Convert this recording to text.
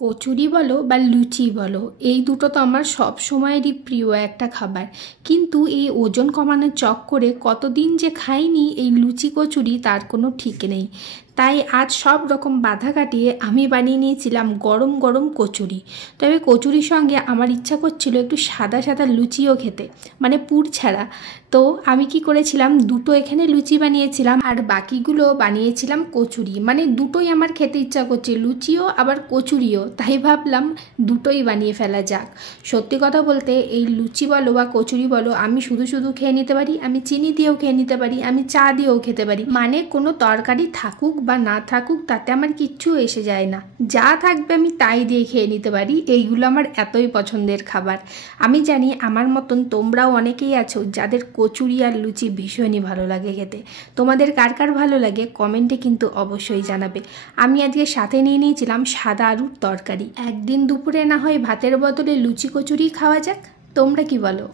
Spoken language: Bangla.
কচুরি বলো বা লুচি বলো, এই দুটো তো আমার সব সময়েরই প্রিয় একটা খাবার। কিন্তু এই ওজন কমানোর চক্করে কতদিন যে খাইনি এই লুচি কচুরি তার কোনো ঠিক নেই। তাই আজ সব রকম বাধা কাটিয়ে আমি বানিয়ে নিয়েছিলাম গরম গরম কচুরি। তবে কচুরির সঙ্গে আমার ইচ্ছা করছিল একটু সাদা সাদা লুচিও খেতে, মানে পুর ছাড়া। তো আমি কি করেছিলাম, দুটো এখানে লুচি বানিয়েছিলাম আর বাকিগুলো বানিয়েছিলাম কচুরি। মানে দুটোই আমার খেতে ইচ্ছা করছে, লুচিও আবার কচুরিও, তাই ভাবলাম দুটোই বানিয়ে ফেলা যাক। সত্যি কথা বলতে এই লুচি বলো বা কচুরি বলো, আমি শুধু শুধু খেয়ে নিতে পারি, আমি চিনি দিয়েও খেয়ে নিতে পারি, আমি চা দিয়েও খেতে পারি। মানে কোনো তরকারি থাকুক বা না থাকুক তাতে আমার কিচ্ছু এসে যায় না, যা থাকবে আমি তাই দিয়ে খেয়ে নিতে পারি। এইগুলো আমার এতই পছন্দের খাবার। আমি জানি আমার মতন তোমরাও অনেকেই আছো যাদের কচুরি আর লুচি ভীষণই ভালো লাগে খেতে। তোমাদের কার কার ভালো লাগে কমেন্টে কিন্তু অবশ্যই জানাবে। আমি আজকে সাথে নিয়ে নিয়েছিলাম সাদা আলুর তরকারি। একদিন দুপুরে না হয় ভাতের বদলে লুচি কচুরি খাওয়া যাক, তোমরা কি বলো?